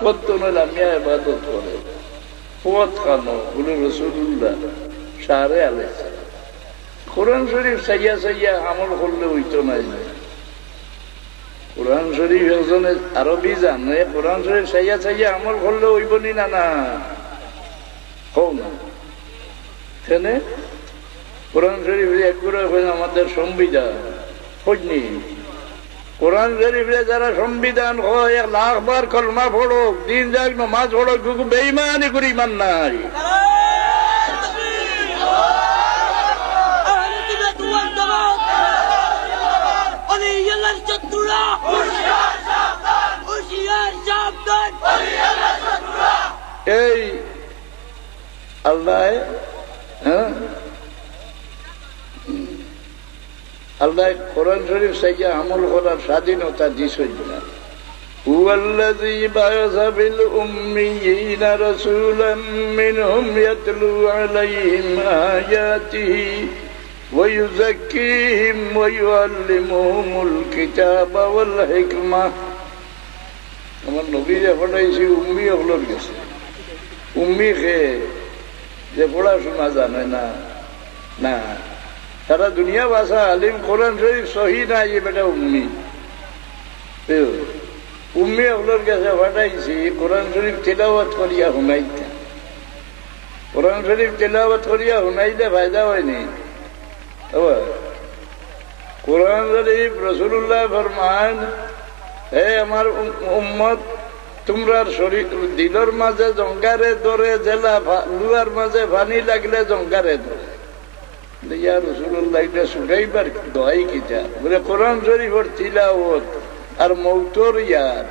কতজন লামিয়া ইবাদত করে ফুয়াত খানো বলে রাসূলুল্লাহ শাহরে আলাইহিস সালাম কোরআন শরীফ সাইয়া সাইয়া আমল করলে হইতো না কোরআন শরীফ একজনে আরবি জানে কোরআন শরীফ সাইয়া সাইয়া আমল করলে হইবনি না না হোক না কেন কোরআন শরীফ একগুলো আমাদের সংবিধান খোঁজনি কোরআন শরীফে যারা সংবিধান হয় 1,00,000 বার কলমা পড়ুক দিন যাক নামাজ পড়ুক কিন্তু বেঈমানি করে ইমান নাই এই আল্লাহ আল্লাহ কোরআন শরীফ সাইয়া আমল করার স্বাধীনতা দিছেন না হুয়াল্লাযী বা'আসা ফিল উম্মিয়িনা রাসূলাম মিনহুম ইয়াতলু আলাইহিম আয়াতিহি ওয়া ইউযাক্কিহিম ওয়া ইউআল্লিমুহুমুল কিতাবা ওয়াল হিকমাহ আমার নবীরে পাঠাইছি উম্মি হলোর কাছে উম্মি কে যে পড়াশোনা জানে না না সারা দুনিয়া ভাষা আলিম কোরআন শরীফ সহি না এই বেটা উম্মি উম্মি হলোর কাছে পাঠাইছি কোরআন শরীফ তিলাওয়াত করিয়া শুনাইতে কোরআন শরীফ তিলাওয়াত করিয়া শুনাইলে ফায়দা হয়নি কোরআন শরীফ রাসূলুল্লাহ ফরমান হে আমার উম্মত তোমরা শরীর দিলের মাঝে জঙ্গারে ধরে জেলা লুয়ার মাঝে পানি লাগলে জঙ্গারে ধরে ইয়া রাসূলুল্লাহ এটা শুনাইবার দোয়াই কিটা বলে কোরআন শরীফের তিলাওয়াত আর মৌতর ইয়াদ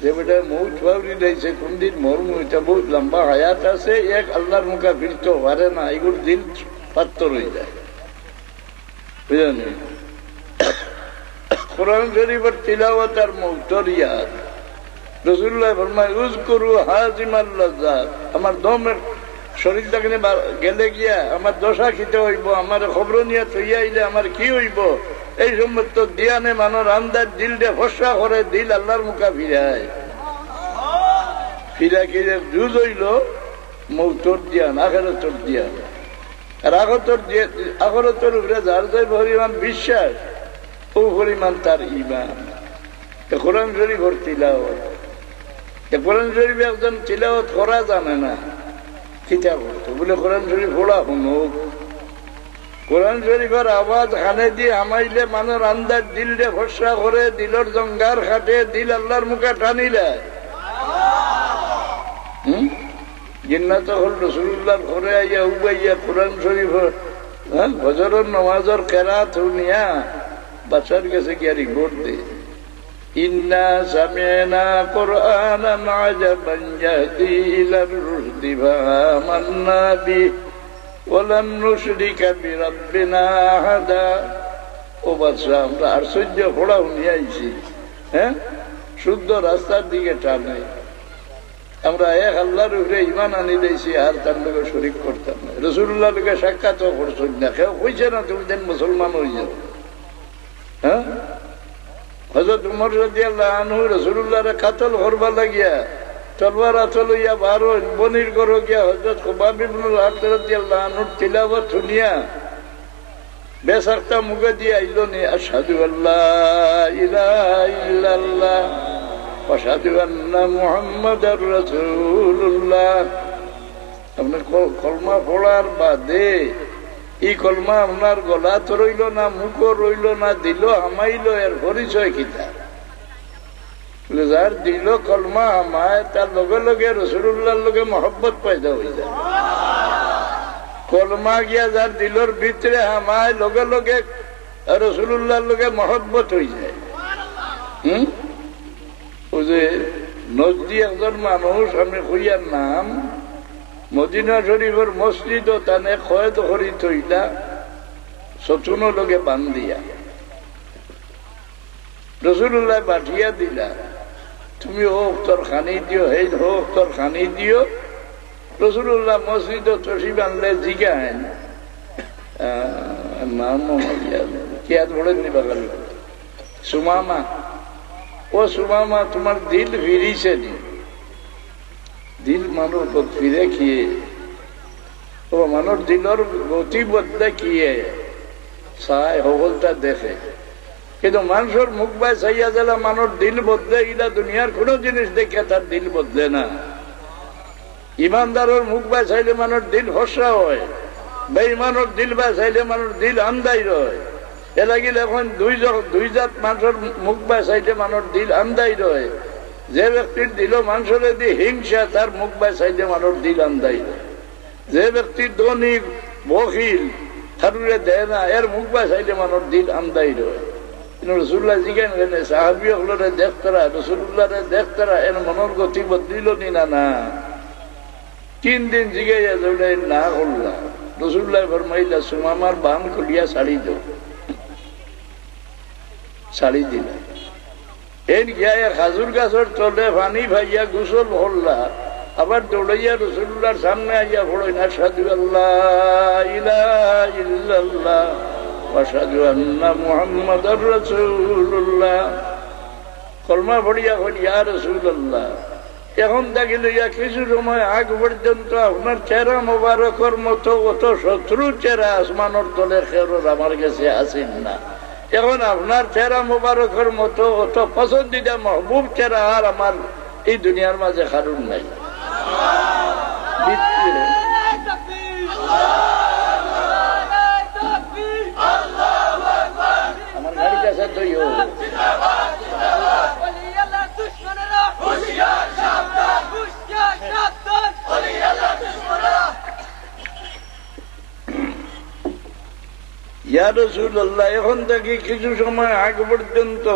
যে বেটা মৌত ভাবরি দিয়েছে কোনদিন মরমু এটা বহুত লম্বা হায়াত আছে এক আল্লাহর মুখা ফিরতে পারে না এগুলো দিল পাত্তর হয়ে যায় বুঝলেন কোরআন শরীফের তিলাওয়াত আর মৌতর ইয়াদ রাসূলুল্লাহ ফরমায় উযকুরু হাজিমাল লাযাত আমার দমের শরীর থেকে গেলে গিয়া আমার দশা খেতে হইব আমার খবর নিয়ে থইয়া আইলে আমার কি হইব এই সমস্ত দিয়ানে মানুষ আন্দার দিলটা ফসা করে দিল আল্লাহর মুখা ফিরায় ফিরা ফিরে জুজ হইল মৌতর দিয়ান আখিরাতর দিয়ান আর আখিরাতর উপরে যার যে পরিমাণ বিশ্বাস ও পরিমাণ তার ঈমান কোরআন শরীফের তিলাওয়াত কোরআন শরীফ একজন তিলাওয়াত করা জানে না কিতাব করতো বলে কোরআন শরীফ পড়া শুনুক কোরআন শরীফের আওয়াজ খানে দিয়ে হামাইলে মানুষ আন্দার দিলরে ভরসা করে দিলর জঙ্গার খাটে দিল আল্লাহর মুখে টানিলে জিন্নাত হল রাসূলুল্লাহর ঘরে আইয়া উবাইয়া কোরআন শরীফ ফজরের নামাজের কেরাত শুনিয়া বাচ্চার কাছে গিয়া রিপোর্ট দেয় ইন্না সামি'না কুরআনান আজাবান ইয়াহদি ইলার রুশদি ফাআমান্না বিহি ওয়া লান নুশরিকা বিরাব্বিনা আহাদা ও বাদশা আমরা আশ্চর্য পড়া শুনিয়া আইছি শুদ্ধ রাস্তার দিকে টানে আমরা এক আল্লাহর উপরে ঈমান আনি দিয়েছি আর তার লোকে শরীক করতাম না রাসূলুল্লাহর লোকে সাক্ষাৎও করছেন না কেউ কইছে না তুমি যেন মুসলমান হয়ে যাও হযরত উমর রাদিয়াল্লাহু আনহু রাসূলুল্লাহরে কাতল করবা লাগিয়া তলওয়ার আতল ইয়া বারো বনির করো গিয়া হযরত খুবাব ইবনুল আরত রাদিয়াল্লাহু আনহুর তিলাওয়াত শুনিয়া বেসারটা মুখে দিয়ে আইলো নি আশহাদু আল্লা ইলাহা ইল্লাল্লাহ ওয়া আশহাদু আন্না মুহাম্মাদার রাসূলুল্লাহ আপনার কলমা পড়ার বাদে এই কলমা আপনার গলা তো রইল না মুখ রইল না দিল হামাইল এর পরিচয় কিতা যার দিল কলমা হামায় তার লগে লগে রাসূলুল্লাহর লগে মহব্বত পয়দা হয়ে যায় কলমা গিয়া যার দিলর ভিতরে হামায় লগে লগে রাসূলুল্লাহর লগে মহব্বত হয়ে যায় ও যে নজদি একজন মানুষ আমি কইয়ার নাম মদিনা শরীফের মসজিদ তানে কয়েদ করি থইলা সচুন লগে বান্ধিয়া রাসূলুল্লাহ পাঠিয়া দিলা তুমি হোক তোর খানি দিও হেই হোক তোর খানি দিও রাসূলুল্লাহ মসজিদ তশরিফ আনলে জিগান নাম কি আজ বলেন নি বাগাল সুমামা ও সুমামা তোমার দিল ফিরিছে নি? দিল মানুষ ফিরে কিয়ে ও মানুষ দিলর গতি বদলে কিয়ে চাই সকলটা দেখে, কিন্তু মানুষের মুখ বাই চাইয়া দিলে মানুষ দিল বদলে, ইলা দুনিয়ার কোন জিনিস দেখে তার দিল বদলে না। ইমানদারের মুখ বাই চাইলে মানুষ দিল হসা হয়, বেঈমানের দিল বাই চাইলে মানুষ দিল আন্দাই রয়। এ লাগিল এখন দুই জাত মানুষের মুখ বাই চাইলে মানুষ দিল আন্দাই রয়। যে ব্যক্তির দিল মানুষের দিয়ে হিংসা, তার মুখ বাই চাইলে মানুষ দিল আন্দাই রয়। যে ব্যক্তির ধনী বখিল, থারুরে দেয় না, এর মুখ বাই চাইলে মানুষ দিল আন্দাই রয়। কিন্তু রসুল্লাহ জিজ্ঞেন কেনে সাহাবি হলরে দেখতারা, রসুল্লাহরে দেখতারা, এর মনের গতি বদলিল নি না? না, 3 দিন জিগাইয়া দৌড়াই না করলা। রসুল্লাহ ফরমাইলা সুমামার বান খুলিয়া শাড়ি দাও, শাড়ি দিলা। এর গিয়া খাজুর গাছের তলে পানি ভাইয়া গোসল করলা, আবার দৌড়াইয়া রসুল্লাহর সামনে আইয়া পড়ই না আশহাদু আল্লাহ ইলাহা ইল্লাল্লাহ ওয়া আশহাদু আন্না মুহাম্মাদার রাসূলুল্লাহ। কলমা পড়িয়া কই ইয়া রাসূলুল্লাহ, এখন দেখি লইয়া কিছু সময় আগ পর্যন্ত আপনার চেহারা মোবারকর মতো অত শত্রু চেহারা আসমানোর তলে খেরোর আমার কাছে আসেন না। এখন আপনার চেহারা মোবারকর মতো অত পছন্দিদা মহবুব চেহারা আর আমার এই দুনিয়ার মাঝে কারণ নাই। আমার গাড়ি কাছে তো ইয়া রাসূলুল্লাহ, এখন থেকে কিছু সময় আগ পর্যন্ত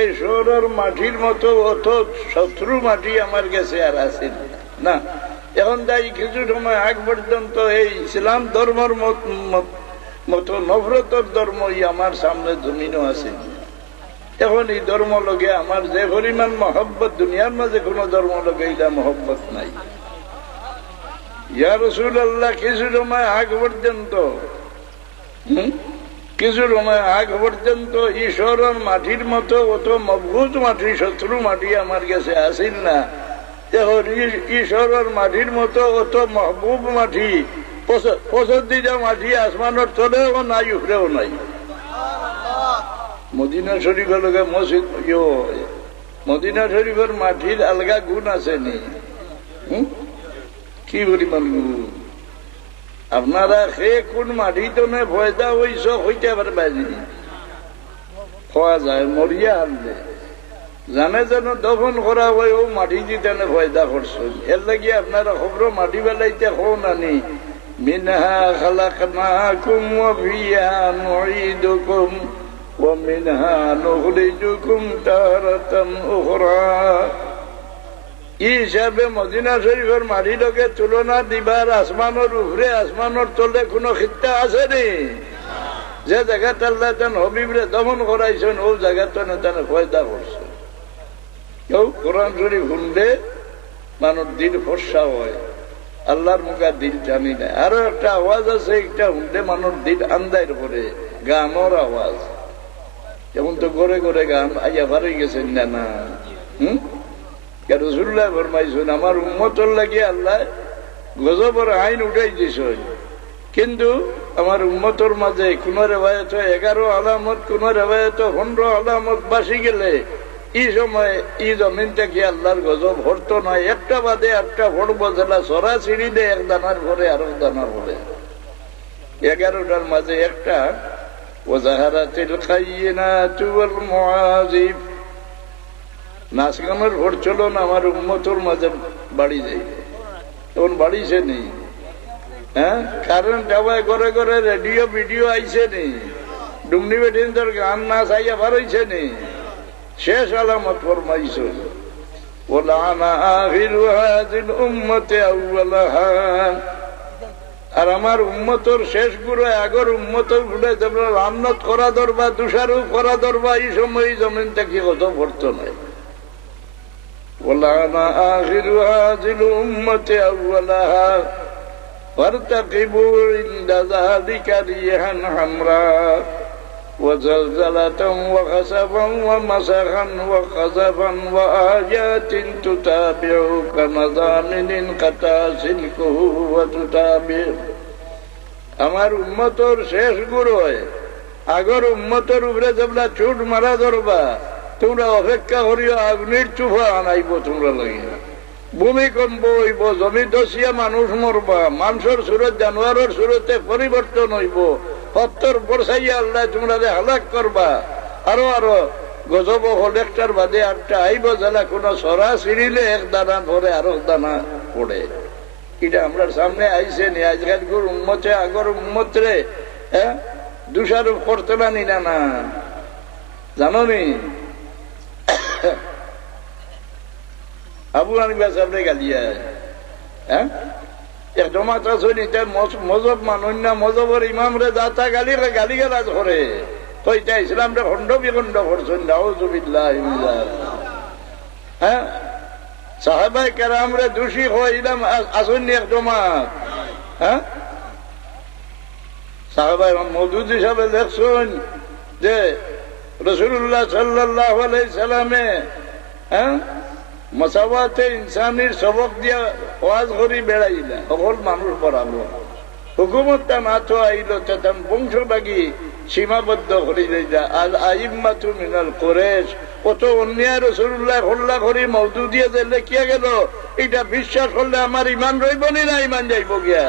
এই শহরের মাটির মতো অত শত্রু মাটি আমার কাছে আর আছে না। এখন তাই কিছু সময় আগ পর্যন্ত এই ইসলাম ধর্মের মতো নফরতর ধর্মই আমার সামনে জমিনও আছে। এখন এই ধর্ম লগে আমার যে পরিমাণ মহব্বত, দুনিয়ার মাঝে কোন ধর্ম লগে এটা মহব্বত নাই। ইয়া রাসূলুল্লাহ, কিছু সময় আগ পর্যন্ত ঈশ্বরের মাটির মতো অত মজবুত মাটি, শত্রু মাটি আমার কাছে আসিল না। এখন ঈশ্বরের মাটির মতো অত মহবুব মাটি, পছন্দিদা মাটি আসমানের তলেও নাই, উপরেও নাই। মদিনা শরীফের লগে মসজিদ, মদিনা শরীফের মাটির আলগা গুণ আছে নি? কি পরিমাণ গুণ! আপনারা সে কোন মাটিতে ফয়দা হইস হইতে পারবাজি খাওয়া যায়, মরিয়া আনলে জানে যেন দফন করা হয়, ও মাটি দিতে ফয়দা করছেন। এর লাগি আপনারা খবর মাটি বেলাইতে হও নানি। মিনহা খালাকনাকুম ওয়া ফিহা নুঈদুকুম ওয়া মিনহা নুখরিজুকুম তারাতান উখরা। এই হিসাবে মদিনা শরীফের মাটি লোকে তুলনা দিবার আসমানের উপরে আসমানের তলে কোন খিত্তা আছে নি? যে জায়গা আল্লাহ তেন হবিবরে দমন করাইছেন ও জায়গা তেন ফয়দা করছে। কেউ কোরআন শরীফ শুনলে মানুষ দিল ফর্সা হয়, আল্লাহর মুখা দিল জানি না। আরো একটা আওয়াজ আছে, একটা শুনলে মানুষ দিল আন্দার করে, গানের আওয়াজ। যেমন তো ঘরে ঘরে গান আইয়া ভারী গেছেন না না? রাসূলুল্লাহ ফরমাইছেন আমার উম্মতের লাগি আল্লাহ গজবের আইন উঠাই দিয়েছেন, কিন্তু আমার উম্মতের মাঝে কোন রেওয়ায়েত 11 আলামত, কোন রেওয়ায়েত 15 আলামত বাসি গেলে এই সময় এই জমিন থেকে আল্লাহর গজব হরতো না। একটা বাদে একটা পড়বো, যেটা সরা সিঁড়ি দেয় এক দানার পরে আরো দানার পরে। 11টার মাঝে একটা ওয়াজাহারাতিল খাইয়িনাতু ওয়াল মুআযিব, নাচ গানের ভোট চলো না আমার উম্মতর মাঝে বাড়ি যাই। তখন বাড়িছে নেই, হ্যাঁ কারেন্ট যাওয়ায় ঘরে ঘরে রেডিও ভিডিও আইছে নেই, ডুমনি বেটিনদের গান নাচ আইয়া বাড়াইছে নেই। শেষ আলামত ফরমাইছ ওয়ালানা আখিরু হাযিল উম্মতি আউওয়ালাহা, আর আমার উম্মতর শেষ গুরু আগর উম্মতর গুলো তোমরা লানত করা দরবা, তুষারোপ করা দরবা, এই সময় জমিন থেকে কত ভরত নাই। ওয়ালানা আখিরু হাযিল উম্মতি আউওয়ালাহা ফারতাকিবু ইনদা যালিকা রিহান হামরা وزلزلة وخسفا ومسخا وقذفا وآيات تتابع كمضامن قطع سلكه وتتابع আমার উম্মতর শেষ গুরু আগর উম্মতর উপরে তোমরা চুট মারা ধরবা তোমরা অপেক্ষা করিও আগুনের চুফা আনাইব তোমরা লাগিয়া ভূমিকম্প হইব জমি দশিয়া মানুষ মরবা মানুষের সুরত জানোয়ারের সুরতে পরিবর্তন হইব সত্তর বর্ষাইয়া আল্লাহ তোমরা হালাক করবা আরো আরো গজব হল একটার বাদে আটটা আইব যারা কোন সরা ছিড়িলে এক দানা ধরে আরো দানা পড়ে এটা আমরা সামনে আইসে নি আজকাল উম্মতে আগর উম্মত রে দোষারোপ করতে পারি না না জানো নি আবু হানিফা সাহেব গালিয়া এক জমাত আছে মজব মানুষ না মজবর ইমাম রে যাতা গালি গালাজ করে তো এটা ইসলাম রে খন্ড বিখন্ড করছেন নাউযুবিল্লাহ সাহাবায়ে কেরাম রে দোষী হইলাম আসুন এক জমাত সাহাবায়ে মওদুদ হিসাবে লেখছেন যে রাসূলুল্লাহ সাল্লাল্লাহু আলাইহি সাল্লামে মসাওয়াতে ইনসানির সবক দিয়া ওয়াজ করি বেড়াইলা সকল মানুষ পড়াবো হুকুমতটা না তো আইল তেতাম বংশবাগী সীমাবদ্ধ করি যাইলা আল আইম্মাতু মিনাল কুরাইশ কত অন্যায় রাসূলুল্লাহ হল্লা করি মওদুদ দিয়ে যে লেখিয়া গেল এটা বিশ্বাস করলে আমার ইমান রইব না ইমান যাইব গিয়া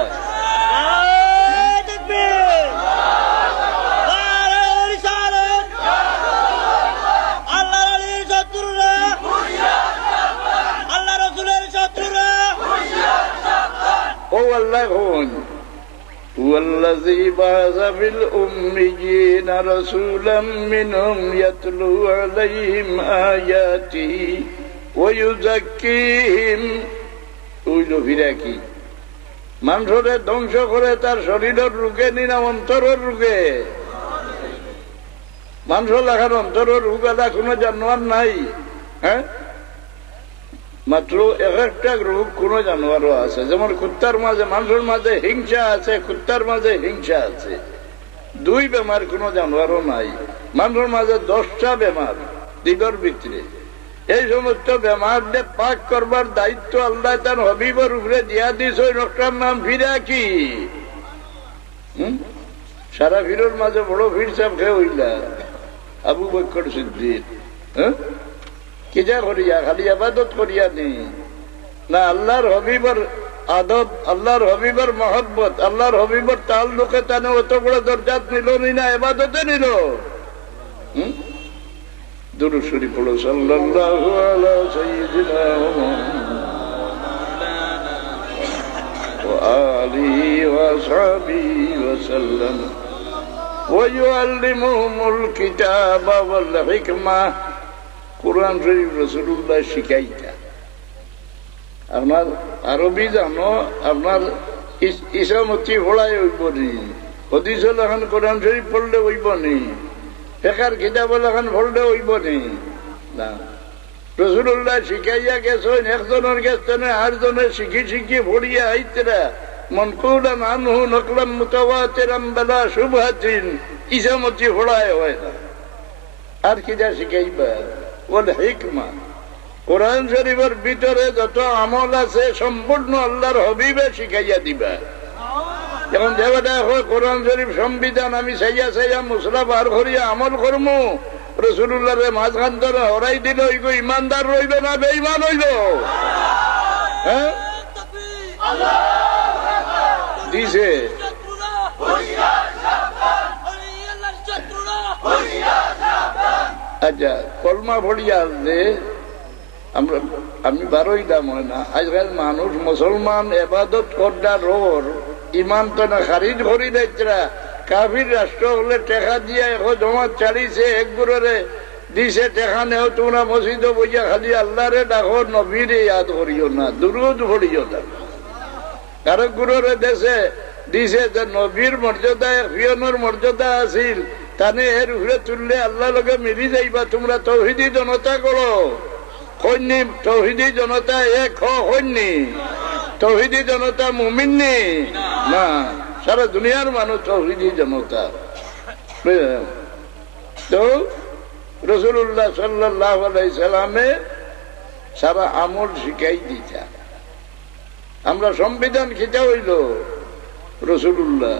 هو الله هو الذي بعث في الأميين رسولا منهم يتلو عليهم آياته ويزكيهم উইলো ফিরাকি মানুষের ধ্বংস করে তার শরীরের রোগে নিনা অন্তরের রোগে মানুষ লেখার অন্তরের রোগ আলা কোন জানোয়ার নাই মাত্র এক একটা রোগ কোন জানোয়ারও আছে যেমন কুত্তার মাঝে মানুষের মাঝে হিংসা আছে কুত্তার মাঝে হিংসা আছে দুই বেমার কোন জানোয়ারও নাই মানুষের মাঝে 10টা বেমার দিগর ভিতরে এই সমস্ত বেমার পাক করবার দায়িত্ব আল্লাহ তার হবিবর উপরে দিয়া দিস ওই লোকটার নাম ফিরাকি সারা ভিড়ের মাঝে বড় ভিড় চাপ খেয়ে হইলা আবু বকর সিদ্দিক কিজা করিয়া খালি আবাদত করিয়া নেই না আল্লাহর হবিবর আদব আল্লাহর হবিবর মহব্বত আল্লাহর হবিবর তাল্লুকে তানে অত বড় দরজাত নিল না এবাদতে নিল দুরূদ শরীফ পড়ো সাল্লাল্লাহু আলা সাইয়্যিদিনা ওয়া আলিহি ওয়া সাহবিহি ওয়া সাল্লাম ওয়া ইউআল্লিমুহুমুল কিতাবা ওয়াল হিকমা কোরআন শরীফ রাসূলুল্লাহ শিখাইতা আপনার আরবি জানো আপনার ইসামতি পড়াই হইব নি হদিস লেখান কোরআন শরীফ পড়লে হইব নি ফিকহের কিতাব লেখান পড়লে হইব নি না রাসূলুল্লাহ শিখাইয়া গেছেন একজনের গেছেন আরেকজনের শিখি শিখি পড়িয়া আইতরা মনকুলান আনহু নকলাম মুতাওয়াতিরাম বিলা শুবহাতিন ইসামতি পড়াই হয় না আর কিটা শিখাইবা ওয়াল হিকমা কোরআন শরীফের ভিতরে যত আমল আছে সম্পূর্ণ আল্লাহর হবিবে শিখাইয়া দিবা এখন যেটা হয় কোরআন শরীফ সংবিধান আমি চাইয়া চাইয়া মুসলা বার করিয়া আমল করমু রাসূলুল্লাহ রে মাঝখান ধরে হরাই দিল ইমানদার রইবে না বেঈমান হইল দিছে আচ্ছা কলমা ভরিয়া যে আমি বারোই দাম হয় না আজকাল মানুষ মুসলমান এবাদত করডা রোর ইমান তো না খারিজ করি দিচ্ছা কাফির রাষ্ট্র হলে টেকা দিয়ে এখন জমা চালিয়েছে এক গুরুরে দিছে টেকা নেও তোমরা মসজিদে বইয়া খালি আল্লাহ রে ডাকো নবীরে ইয়াদ করিও না দুরুদ পড়িও না কারো গুরুরে দেশে দিছে যে নবীর মর্যাদা ফিয়নোর মর্যাদা আছিল তানে এর উপরে তুললে আল্লাহ লগে মিলি যাইবা তোমরা তৌহিদি জনতা করো কন্যি তৌহিদি জনতা এক হন্যি তৌহিদি জনতা মুমিননি না সারা দুনিয়ার মানুষ তৌহিদি জনতা তো রাসূলুল্লাহ সাল্লাল্লাহু আলাইহি সাল্লামে সারা আমল শিখাই দিতা। আমরা সংবিধান খিতা হইল রাসূলুল্লাহ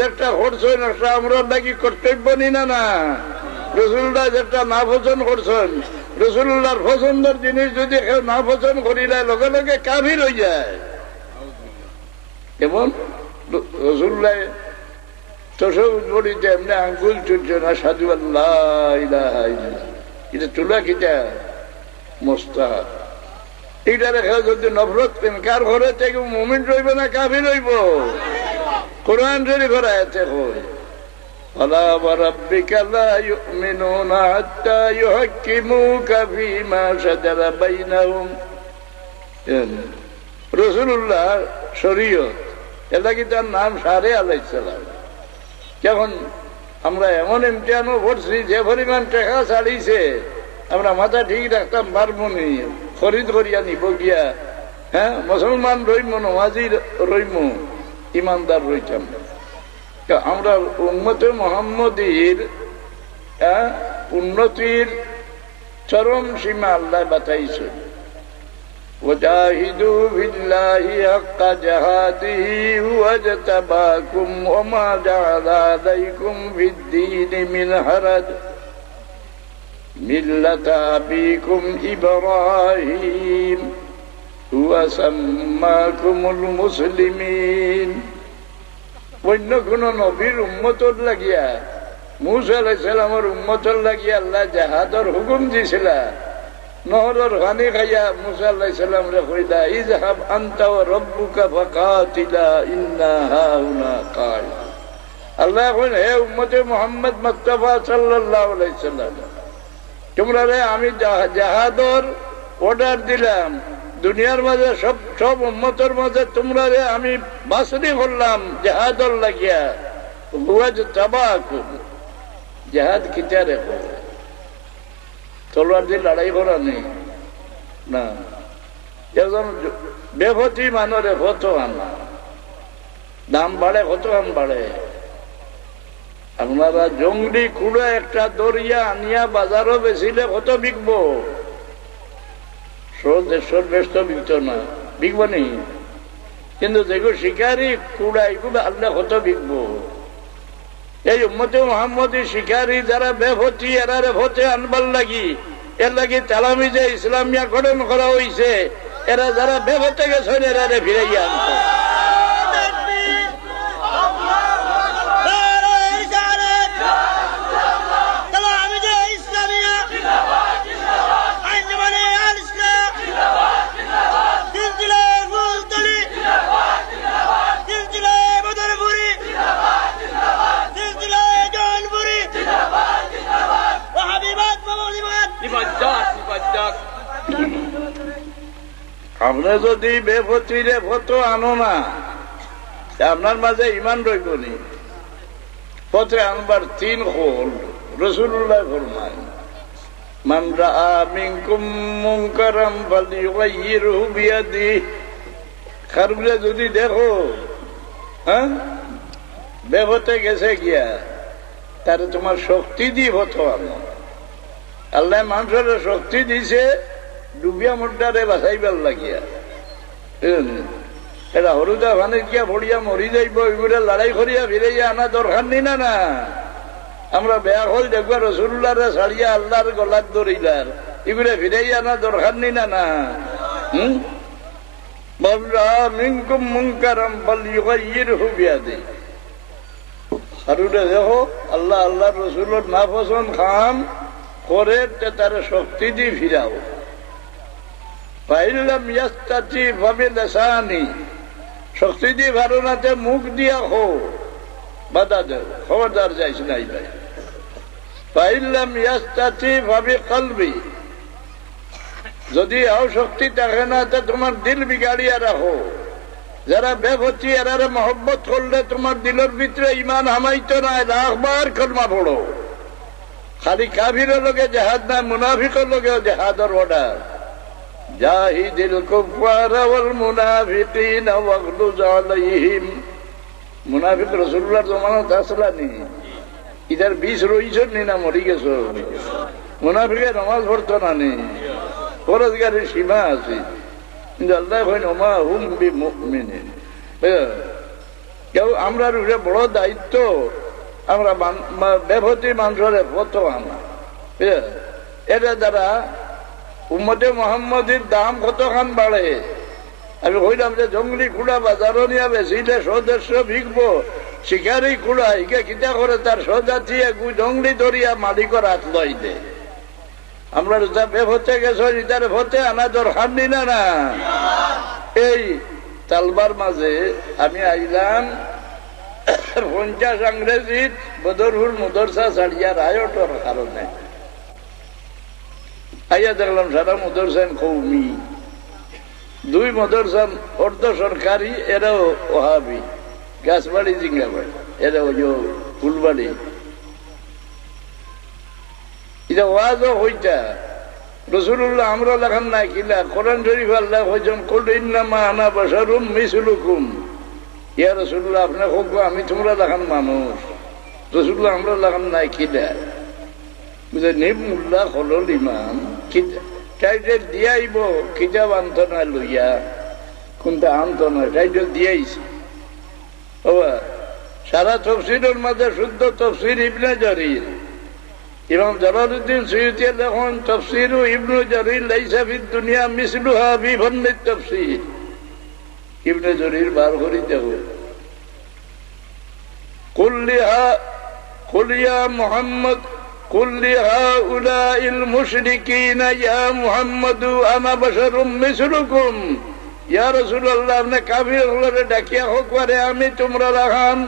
যেটা করছেন একটা আমরা নাকি কর্তব্য নি না না। রাসূলুল্লাহ যেটা না পছন্দ করছেন, রাসূলুল্লাহর পছন্দের জিনিস যদি কেউ না পছন্দ করিলে লগে লগে কাফির হয়ে যায়। যেমন রাসূলুল্লাহ তাশাহুদ পড়িতে এমনি আঙ্গুল চুলছে না, আশহাদু আল্লাহ ইলাহা ইল্লাল্লাহ, এটা চুলা খিতা মুস্তাহাব। এইটারে কেউ যদি নফরত করেন, কার ঘরে থেকে মুমিন রইব না কাফির রইব? কোরআন শরীফের আয়াতে কয় ফালা ওয়ারাব্বিকা লা ইউমিনুনা হাত্তা ইউহাক্কিমুকা ফীমা শাজারা বাইনাহুম। রাসূলুল্লাহ শরীয়ত, এটা কি তার নাম সারে আলাইহিস সালাম। যখন আমরা এমন ইমতিহানও করছি যে পরিমাণ টাকা ছাড়িয়েছে, আমরা মাথা ঠিক রাখতাম পারবো নি, খরিদ করিয়া নিব গিয়া। হ্যাঁ, মুসলমান রইম, নমাজি রইম, ইমানদার রইতাম। আমরা উম্মতে মুহাম্মদীর উন্নতির চরম সীমা আল্লাহ বাতাইছে। وجاهدوا بالله حق جهاده هو اجتباكم وما جعل عليكم في الدين من حرج ملة أبيكم إبراهيم هو سماكم المسلمين। অন্য কোন নবীর উম্মতর লাগিয়া, মূসা আলাইহিস সালামের উম্মতর লাগিয়া আল্লাহ জিহাদের হুকুম দিয়েছিল। নহরের পানি খাইয়া মূসা আলাইহিস সালাম রে কইলা ইযহাব আনতা ওয়া রাব্বুকা ফাকাতিলা ইন্না হাউনা কায়িদ। আল্লাহ কইল, হে উম্মতে মুহাম্মদ মুস্তাফা সাল্লাল্লাহু আলাইহি সাল্লাম, তোমরা রে আমি জিহাদের অর্ডার দিলাম। দুনিয়ার মাঝে সব উম্মতের মাঝে তোমরা রে আমি বাছনি করলাম জিহাদর লাগিয়া। ওয়াজতাবাকুম, জিহাদ কিতা রে তলোয়ার দিয়ে লড়াই করা নেই না। একজন বেভতি মানরে কত আনা দাম বাড়ে, কত আন বাড়ে। আপনারা জঙ্গলি কুড়া একটা দরিয়া আনিয়া বাজারও বেচিলে কত বিকব? 100-150 বেশ তো বিকত না, বিকব নেই। কিন্তু যেগুলো শিকারি কুড়া এগুলো আল্লাহ কত বিকব? এই উম্মতে মুহাম্মদী শিকারি যারা বেভতি, এরা ভোটে আনবার লাগি, এর লাগি তালামিজে ইসলামিয়া গঠন করা হয়েছে। এরা যারা বেভতে গেছেন এরা ফিরাইয়া আনতো। আপনি যদি বেপতিরে ফটো আনো না, আপনার মাঝে ইমান রইব নি। পথে আনবার 3 হল রাসূলুল্লাহ ফরমায়, মান রাআ মিনকুম মুনকারাম ফালইগাইয়িরহু বিয়াদিহি। খারুলে যদি দেখো হ্যাঁ বেপতে গেছে গিয়া, তারে তোমার শক্তি দিয়ে ফটো আনো। আল্লাহ মানুষের শক্তি দিছে ডুবিয়া মুদ্রারে বাঁচাইবার লাগিয়া। এটা হরুদা ভানে গিয়া ভরিয়া মরি যাইব, এগুলো লড়াই করিয়া ফিরাইয়া আনা দরকার নি না। না আমরা বেয়া হল দেখবা রাসূলুল্লাহরে ছাড়িয়া আল্লাহর গলার দরিলার, এগুলো ফিরাইয়া আনা দরকার নি না। না মান রাআ মিনকুম মুনকারাম ফালইগাইয়িরহু বিয়াদিহি। হারুরে দেখো আল্লাহ আল্লাহর রাসূলের নাপসন্দ কাম করে তার শক্তি দিয়ে ফিরাও। ফাইল্লাম ইয়াস্তাতি ফাবিলিসানি, শক্তি দিয়ে ভালো নাতে মুখ দিয়া হো বাধা দেও, খবরদার যাইস নাই ভাই। ফাইল্লাম ইয়াস্তাতি ফাবিকলবি, যদি আও শক্তি থাকে না তো তোমার দিল বিগাড়িয়া রাখো। যারা বেভতি এরারে মহব্বত করলে তোমার দিলের ভিতরে ইমান হামাইতো না, লাখবার কলমা পড়ো। খালি কাফিরের লগে জিহাদ না, মুনাফিকের লগেও জিহাদের অর্ডার। জাহিদিল কুফারা ওয়াল মুনাফিকিনা ওয়াগলুজ আলাইহিম। মুনাফিক রাসূলুল্লাহর জমানাত আসলানি, ইধার বিষ রইছেন নি না মরি গেছ মুনাফিকে নামাজ পড়তো না নি ফরজগারের সীমা আছে কিন্তু আল্লাহ কইন ওমা হুম বিমুমিনিন কেউ আমরা বড় দায়িত্ব আমরা বেভতি মানুষের ফতো আনা এটা দ্বারা উম্মতে মোহাম্মদের দাম কতখান বাড়ে আমি কইলাম যে জঙ্গলি কুড়া বাজারও নিয়ে বেশিলে সদস্য ভিগবো শিকারি কুড়া ইকে কিতা করে তার সজাতি জঙ্গলি ধরিয়া মালিকর হাত লই দে আমরা যা বেভতে গেছ ইতার ভতে আনা দরকার নি না না এই তালবার মাঝে আমি আইলাম 50 ইংরেজিত বদরপুর মদরসা ছাড়িয়া রায়টর কারণে আইয়া দেখলাম সারা মদরসান কৌমি 2 মদরসা অর্ধ সরকারি এরাও ওহাবি গাছবাড়ি জিঙ্গাবাড়ি এরা ওই ফুলবাড়ি এটা ওয়াজও হইতা রাসূলুল্লাহ আমরা লেখান নাই কিলা কোরআন শরীফ আল্লাহ কইছেন কুল ইন্নামা আনা বাশারুম মিসলুকুম ইয়া রাসূলুল্লাহ আপনি হোক আমি তোমরা লেখান মানুষ রাসূলুল্লাহ আমরা লেখান নাই কিলা বুঝে নিমুল্লাহ হলল ইমাম টাইটেল দিয়াইব কিতাব আনত না লইয়া কোনটা আনত না টাইটেল দিয়াইছে সারা তফসিরের মাঝে শুদ্ধ তফসির ইবনে জারির ইমাম জালালউদ্দিন সুয়ুতী লেখন তফসির ইবনে জারির লাইসা ফিদ দুনিয়া মিসলুহা ফি ফান্নিত তফসির ইবনে জারির বার করি দেব কুল ইয়া মুহাম্মদ কুল লিহাউলাইল মুশরিকিন ইয়া মুহাম্মাদু আনা বাশারুম মিসলুকুম ইয়া রাসূলুল্লাহ আপনি কাফিরগুলোরে ডাকিয়া হোক পারে আমি তোমরা রাখান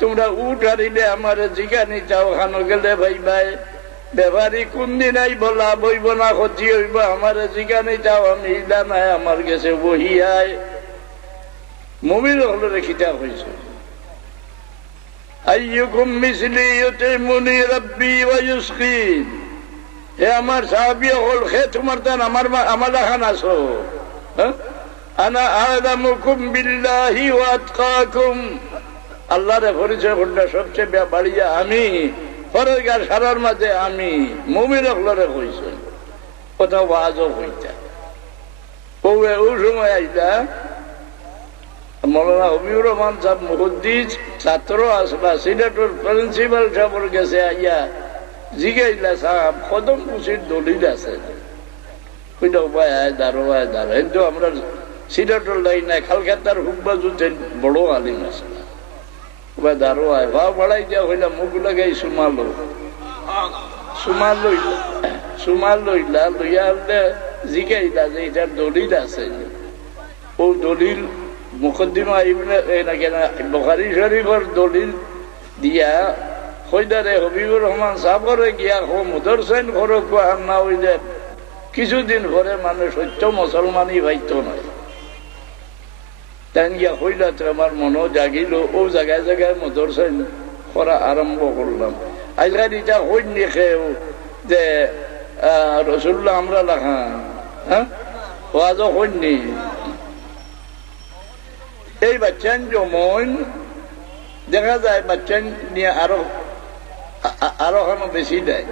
তোমরা উঠ হারিলে আমার জিগানি চাও খানো গেলে ভাই ভাই ব্যাপারী কোন দিন আই বলা বইব না ক্ষতি হইব আমার জিগানি চাও আমি ইলা নাই আমার গেছে বহি আয় মুমিন হলরে খিতাব হয়েছে আইয়ুকুম মিসলি ইউতিমুনি রাব্বি ওয়া ইউসকিন হে আমার সাহাবী হল খে তোমার তান আমার লাখান আছো হ্যাঁ আনা আ'লামুকুম বিল্লাহি ওয়া আতকাকুম আল্লাহরে পরিচয় কোনটা সবচেয়ে বাড়িয়া আমি ফরজগার সারার মাঝে আমি মুমিন হলরে কইছে কথা ওয়াজও হইতা ও সময় আইলা মৌলানা হবিবুর রহমান সাহেব মুহাদ্দিস ছাত্র আসলা সিলেটের প্রিন্সিপাল সাহেবের কাছে আইয়া জিগাইলা সাহেব কদম কুচির দলিল আছে ওইটা উপায় দাঁড়ো কিন্তু আমরা সিলেটের লাইন নাই খালকাতার হুব্বা জুতেন বড় আলিম আছে উপায় দাঁড়ো আয় ভাব বাড়াই দেওয়া হইলা মুখ লাগাই সুমাল লইলা লইয়া হলে জিগাইলা যে এটার দলিল আছে ও দলিল মুকদ্দিমা ইবনে বুখারী শরীফের দলিল দিয়া কইদারে হবিবুর রহমান সাহেবরে গিয়া হো মুদরসান করো কোয়া না হইলে কিছুদিন পরে মানুষ সত্য মুসলমানই ভাইতো না তাই গিয়া হইলা তো আমার মনো জাগিল ও জায়গায় জায়গায় মুদরসান করা আরম্ভ করলাম আজকাল এটা হইন দেখেও যে রাসূলুল্লাহ আমরা লেখা হ্যাঁ ওয়াজও হইনি এই বাচ্চান যেমন দেখা যায় বাচ্চান নিয়ে আরো বেশি দেয়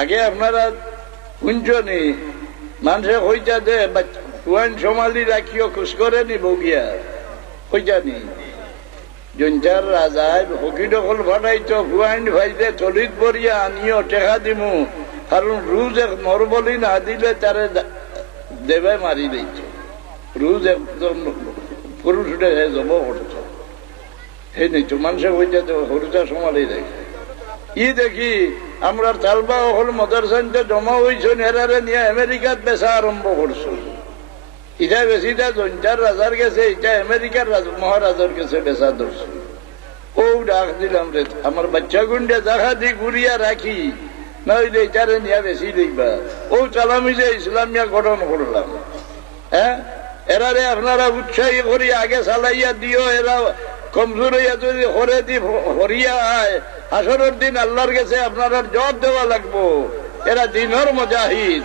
আগে আপনারা শুনছনি মানুষে হইতা দে হুয়ান সোমালি রাখিও খুশ করে নি বগিয়া হইতানি জঞ্জার রাজায় হকি দখল ফাটাইতো হুয়াইন ভাইতে চলিত বরিয়া আনিও টেকা দিমু কারণ রোজ এক মরবলি না দিলে তারে দেবে মারি দিত রোজ একদম পুরুষ উঠে জব করতো সেই নিতো মানুষে হইতে হরুটা সমালি দেখে ই দেখি আমরা তালবা হল মদরসানতে জমা হয়েছেন এরারে নিয়ে আমেরিকাত বেচা আরম্ভ করছো এটা বেশিটা জঞ্জার রাজার গেছে এটা আমেরিকার মহারাজার গেছে বেচা ধরছো ও ডাক দিলাম রে আমার বাচ্চা গুন্ডে দেখা দি ঘুরিয়া রাখি না হইলে এটারে নিয়ে বেশি দেখবা ও চালামি যে ইসলামিয়া গঠন করলাম হ্যাঁ এরারে আপনারা উৎসাহী করি আগে চালাইয়া দিও এরা কমজোর হইয়া যদি হরে দি হরিয়া আয় হাসরের দিন আল্লাহর কাছে আপনারা জবাব দেওয়া লাগবো এরা দিনের মুজাহিদ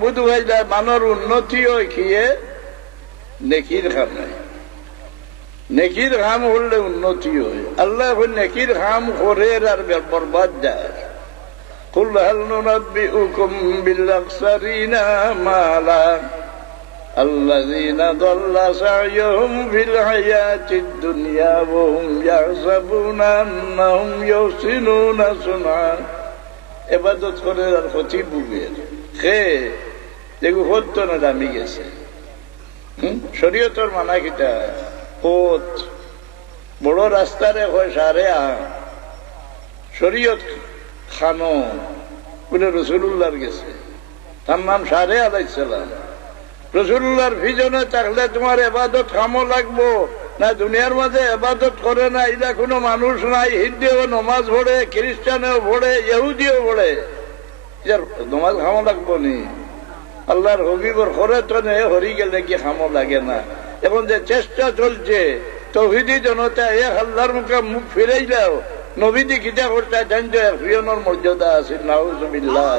বুধ হইলে মানর উন্নতি হয় খেয়ে নেকির খামে, নেকির খাম করলে উন্নতি হয়। আল্লাহ নেকির খাম করে আর বরবাদ যায়। কুল হাল নুনাব্বিউকুম বিল আখসারিনা আমালা الذين ضل سعيهم في الحياة الدنيا وهم يحسبون أنهم يحسنون صنعا। ইবাদত করে আর ক্ষতি বুঝের খে দেখো হতো না দামি গেছে। শরীয়তর মানা কিটা পথ বড় রাস্তারে হয় সারে শরীয়ত খানো বলে রসুল্লাহর গেছে, তার নাম সারে আলাইহিস সালাম। রসুল্লাহর ভিজনে থাকলে তোমার এবাদত খামো লাগবো না? দুনিয়ার মাঝে এবাদত করে না এটা কোনো মানুষ নাই। হিন্দুও নমাজ পড়ে, খ্রিস্টানেও পড়ে, ইহুদিও পড়ে, নমাজ খামো লাগবো নি? আল্লাহর হবিবর করে তো নেই, হরি গেলে কি খামো লাগে না? এখন যে চেষ্টা চলছে তৌহিদি জনতা এক আল্লাহর মুখে মুখ ফিরেই যাও, নবীদি কিতা করতে জানছো ফিয়নোর মর্যাদা আছে। নাউজুবিল্লাহ।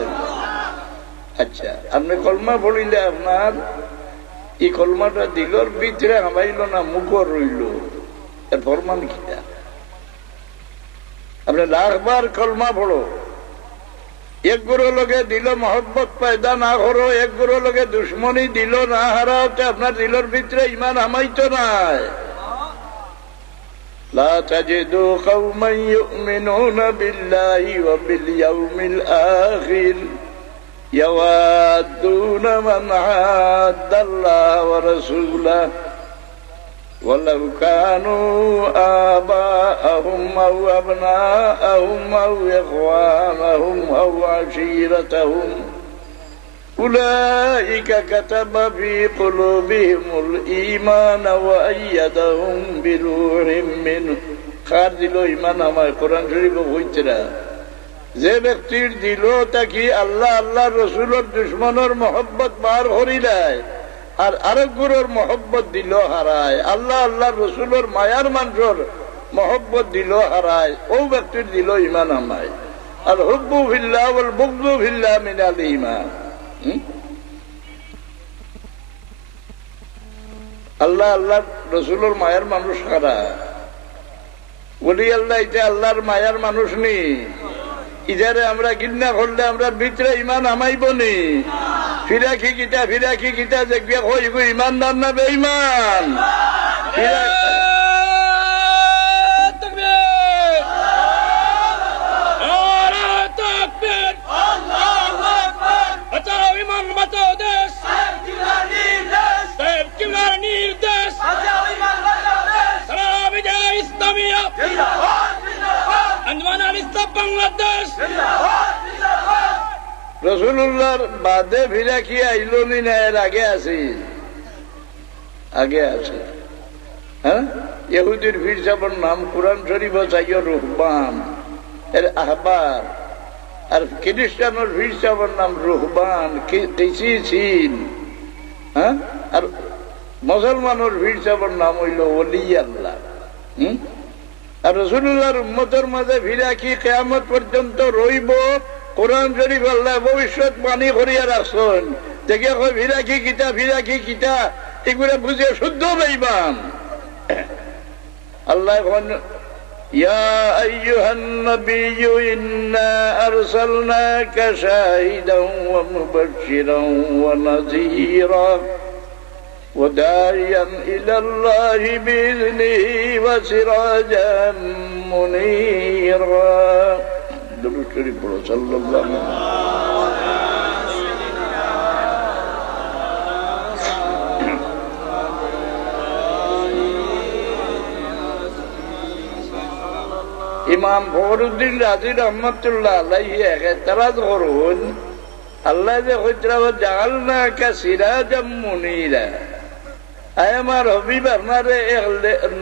আচ্ছা, আপনি কলমা পড়িলে আপনার এই কলমাটা দিলর ভিতরে হামাইল না মুখর রইল, এর ফরমান কিটা? আপনি লাখবার কলমা পড়ো, এক গুরু লোকে দিল মহব্বত পয়দা না করো, এক গুরু লোকে দুশ্মনী দিল না হারাও, তো আপনার দিলর ভিতরে ইমান হামাইতো নাই। লা তাজিদু কওমান ইউমিনুনা বিল্লাহি ওয়া বিল ইয়াউমিল আখির يوادون من عاد الله ورسوله ولو كانوا آباءهم أو أبناءهم أو إخوانهم أو عشيرتهم أولئك كتب في قلوبهم الإيمان وأيدهم بروح منه। খার দিল ইমান আমার কোরআন শরীফ হইতরা যে ব্যক্তির দিল তাকে আল্লাহ আল্লাহ রসুলের দুশ্মনের মহব্বত বার করি দেয়, আর আরেক গুরুর মহব্বত দিল হারায়, আল্লাহ আল্লাহ রসুলের মায়ার মানুষের মহব্বত দিল হারায়, ও ব্যক্তির দিল ইমান আমায়। আর হুব্বু ফিল্লাহ ওয়াল বুগদু ফিল্লাহ মিনাল ঈমান। আল্লাহ আল্লাহ রসুলের মায়ার মানুষ কারা? বলি আল্লাহ এটা আল্লাহর মায়ার মানুষ নি? ইধারে আমরা কিন্না করলে আমরা ভিতরে ইমান আমাইব নি? ফিরাকি গীতা দেখবে কইব ইমানদার না বেঈমান? রসুল্লাহর বাদে ফিরাকি আইলো নি না? এর আগে আছে, আগে আছে। হ্যাঁ, ইহুদির পীর সাহেবের নাম কুরআন শরীফ চাইও রুহবান, এর আহবার। আর খ্রিস্টানের পীর সাহেবের নাম রুহবান, কিসিন। হ্যাঁ, আর মুসলমানের পীর সাহেবের নাম হইল ওলি আল্লাহ। আর রসুল্লাহর উম্মতের মাঝে ফিরাকি কিয়ামত পর্যন্ত রইব। কোরআন শরীফ আল্লাহ ভবিষ্যৎ বাণী করিয়া রাখছেন। দেখে ফিরাকি কিতা এগুলো বুঝে শুদ্ধ বেঈমান। আল্লাহ ইয়া আইয়ুহান নাবিয়্যু ইন্না আরসালনাকা শাহিদান ওয়া মুবাশশিরান ওয়া নাযীরা وداعيا إلى الله بإذنه وسراجا منيرا। درود شريف পড়ো সাল্লাল্লাহু ইমাম ফখরুদ্দিন রাজি রহমাতুল্লাহ আলাইহি এতরাজ করুন, আল্লাহ যে কইরা জাআলনাকা সিরাজাম মুনীরা, আয় আমার হবিব আপনারে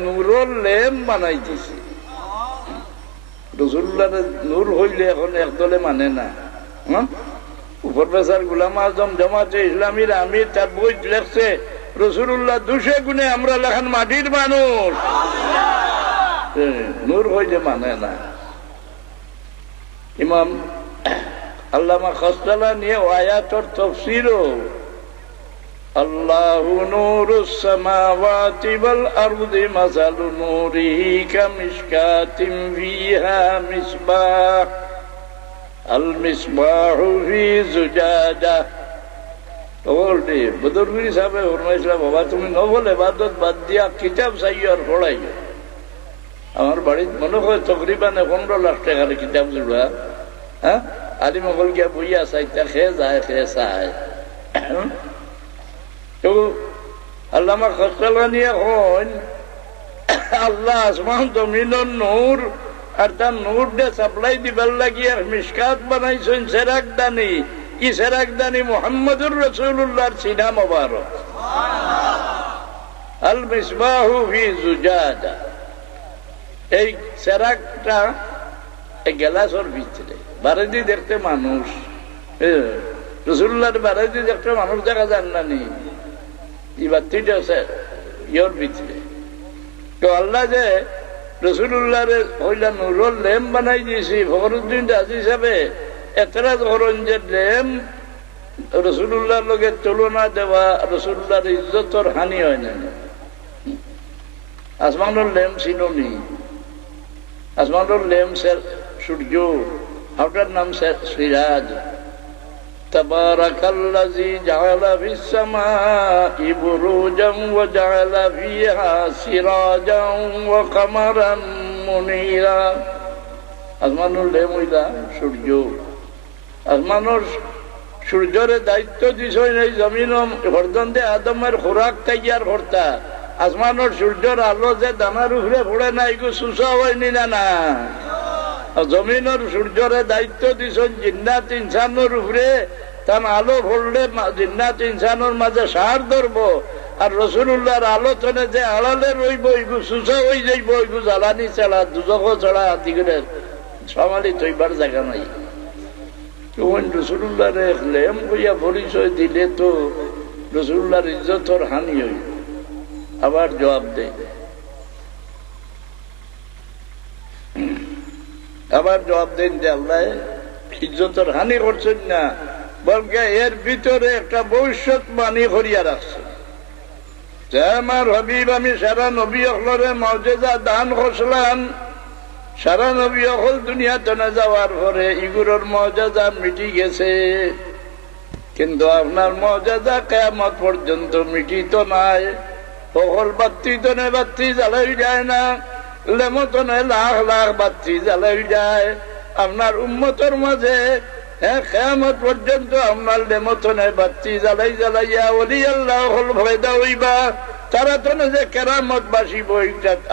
নূরের ল্যাম্প বানাই দিছে। রসুল্লাহ নূর হইলে এখন একদলে মানে না। প্রফেসর গোলাম আজম জামাতে ইসলামীর আমির তার বই লেখছে রসুল্লাহ 200 গুণে আমরা লেখান মাটির মানুষ, নূর হইলে মানে না। ইমাম আল্লামা খসলানি আয়াতর তাফসীরও আল্লাহু নূরুস সামাওয়াতি ওয়াল আরদি মাসালু নূরিহি কামিশকাতিন ফিহা মিসবাহ আল মিসবাহু ফি জুজাজা। বলতে বুজুর্গি সাহেব ফরমাইছিলাম, বাবা তুমি নফল ইবাদত বাদ দিয়া কিতাব চাইও আর পড়াইও। আমার বাড়িতে মনে হয় তকরিবান 15 লাখ টাকার কিতাব জোড়া। হ্যাঁ, আলী মোগল গিয়া বইয়া চাইতা খেয়ে যায় খেয়ে চায়। তো আল্লামা খসলানি হন আল্লাহ আসমান জমিনের নূর আর তার নূর দিয়ে সাপ্লাই দিবার লাগিয়ে মিসকাত বানাইছেন সেরাকদানি। ই সেরাকদানি মুহাম্মদুর রাসূলুল্লাহর সিনা মোবারক। আল মিসবাহু ফি জুজাজা, এই সেরাকটা গেলাসর ভিতরে বারেদি দেখতে মানুষ, রাসূলুল্লাহর বারেদি দেখতে মানুষ দেখা যান না নি, এই বাতিটা ইয়র ভিতরে। তো আল্লাহ যে রাসূলুল্লাহর হইলা নূরুল ল্যাম্প বানাই দিয়েছি, ফখরুদ্দিন রাজি সাহেবে এতরাজ করেন যে ল্যাম্প রাসূলুল্লাহর লগে তুলনা দেওয়া রাসূলুল্লাহর ইজ্জতর হানি হয় না। আসমানের ল্যাম্প ছিল নি, আসমানের ল্যাম্প সূর্য, আপনার নাম সিরাজ। তাবারাকাল্লাযী জাআলা ফিস সামাই বুরুজান ওয়া জাআলা ফিহা সিরাজান ওয়া কামারান মুনীরা। আসমানের ল্যাম্প হইলা সূর্য। আসমানের সূর্যের দায়িত্ব দিছই এই জমিন হরদন্দে আদমের খোরাক তৈয়ার করতা। আসমানের সূর্যের আলো যে দানার উপরে পড়ে না, এগুলো সুসা হয়নি না না। জমিনের সূর্যের দায়িত্ব দিছন জিন্নাত ইনসানের উপরে, তার আলো পড়লে জিন্নাত ইনসানের মাঝে সার ধরবো। আর রাসূলুল্লাহর আলোচনে যে আড়ালে রইব, এগুলো সুসা হয়ে যাইব, এগুলো জ্বালানি ছাড়া দুজখ ছাড়া হাতি করে সমালি তৈবার জায়গা নাই। তখন রাসূলুল্লাহর ল্যাম্প হইয়া পরিচয় দিলে তো রাসূলুল্লাহর ইজ্জতর হানি হইল। আবার জবাব দেয়, আবার জবাব দেন যে আল্লাহ ইজ্জতর হানি করছেন না, বলকে এর ভিতরে একটা ভবিষ্যৎবাণী করিয়া রাখছেন যে আমার হাবিব আমি সারা নবী অকলরে মুজিজা দান করছিলাম। সারা নবী অকল দুনিয়াতে না যাওয়ার পরে ইগুলোর মুজিজা মিটি গেছে, কিন্তু আপনার মুজিজা কিয়ামত পর্যন্ত মিটিত নাই। সকল বাতি তো বাতি জ্বালাই যায় না, লেমতনে লাখ লাখ বাতি জ্বালাই যায়। আপনার উম্মতের মাঝে কিয়ামত পর্যন্ত আপনার লেমতনে বাতি জ্বালাই জ্বালাইয়া ওলি আল্লাহ হল ভয়দা হইবা। তারা তো না যে কেরামত বাসিব,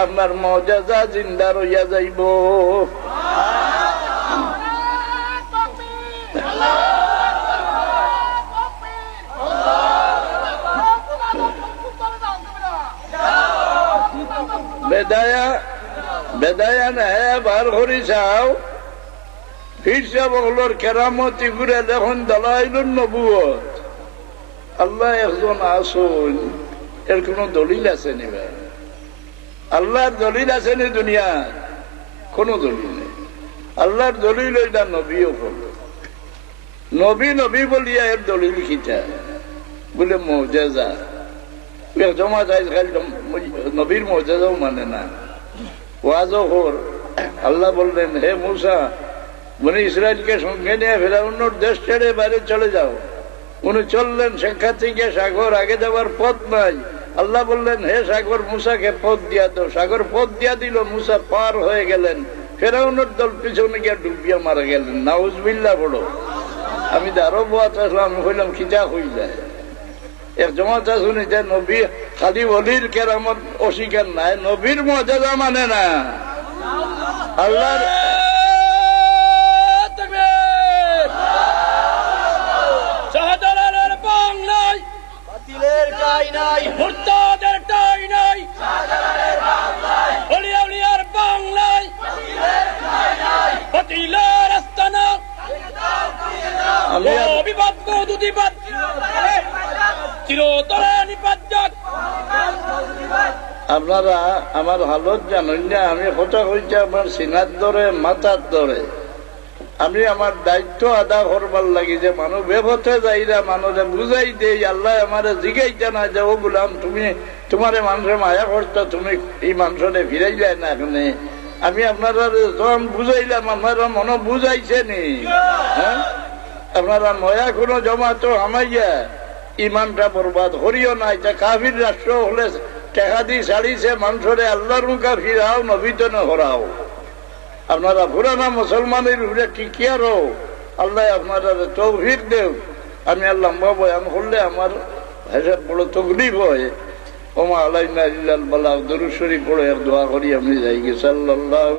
আপনার মুজিজা জিন্দা রইয়া যাইব। বেদায়া নেয় বার করি চাও ফিরসা বগলোর কেরামতি ঘুরে দেখুন দলাইলুন নবুয়ত। আল্লাহ একজন আসুন, এর কোন দলিল আছে নি? আল্লাহর দলিল আছে নি দুনিয়া? কোন দলিল নেই। আল্লাহর দলিল ওইটা নবী হল। নবী নবী বলিয়া এর দলিল খিটা বলে মুজিজা। জমা যায় নবীর মুজিজাও মানে না, ওয়াজও কর। আল্লাহ বললেন, হে মূসা, বনি ইসরায়েলকে সঙ্গে নিয়ে ফিরআউনের দেশ ছেড়ে বাইরে চলে যাও। উনি চললেন, সেখান থেকে সাগর, আগে যাওয়ার পথ নাই। আল্লাহ বললেন, হে সাগর, মূসাকে পথ দিয়া দাও। সাগর পথ দিয়া দিল, মূসা পার হয়ে গেলেন। ফিরআউনের দল পিছনে গিয়ে ডুবিয়া মারা গেলেন। নাউজুবিল্লাহ বড়। আমি তো আরো বাত আসলাম, আমি হইলাম খিচা হয়ে যায়। এক জমাত শুনি যে নবী খালি ওলির কেরামত অস্বীকার নাই, নবীর মুজিজা মানে না। আল্লাহর শাহজালালের পাং নাই, বাতিলের ঠাঁই নাই, মুরতাদের ঠাঁই নাই, শাহজালালের পাং নাই, ওলিয়া উলিয়ার পাং নাই, বাতিলের ঠাঁই নাই, বাতিলের আস্তানা বিবাদ মওদুদিবাদ চিরতরে নিপাত। আপনারা আমার হালত জানেন না, আমি কথা কইছি আমার সিনার দরে মাথার দরে। আমি আমার দায়িত্ব আদা করবার লাগি যে মানুষ বেপথে যাইরা মানুষে বুঝাই দেই। আল্লাহ আমার জিগাইতে না যে ও গুলাম তুমি তোমারে মানুষের মায়া করতো, তুমি এই মানুষরে ফিরাই যায় না। এখানে আমি আপনারা যখন বুঝাইলাম আপনারা মনে বুঝাইছে নি? হ্যাঁ, আপনারা নয়া কোনো জমাতো আমাইয়া ইমানটা বরবাদ করিও না। এটা কাফির রাষ্ট্র হলে টেকা দিয়ে ছাড়িছে মানুষরে আল্লাহর মুখা ফিরাও, নবীতন হরাও। আপনারা পুরানা মুসলমানের উপরে টিকিয়া রো। আল্লাহ আপনারা তৌফিক দেও। আমি আর লম্বা বয়ান করলে আমার বড় তকলিফ হয়। ওমা আলাইনা ইল্লাল বালাগ। দরুদ শরীফ পড়ে দোয়া করি আমি যাই গে। সাল্লাল্লাহু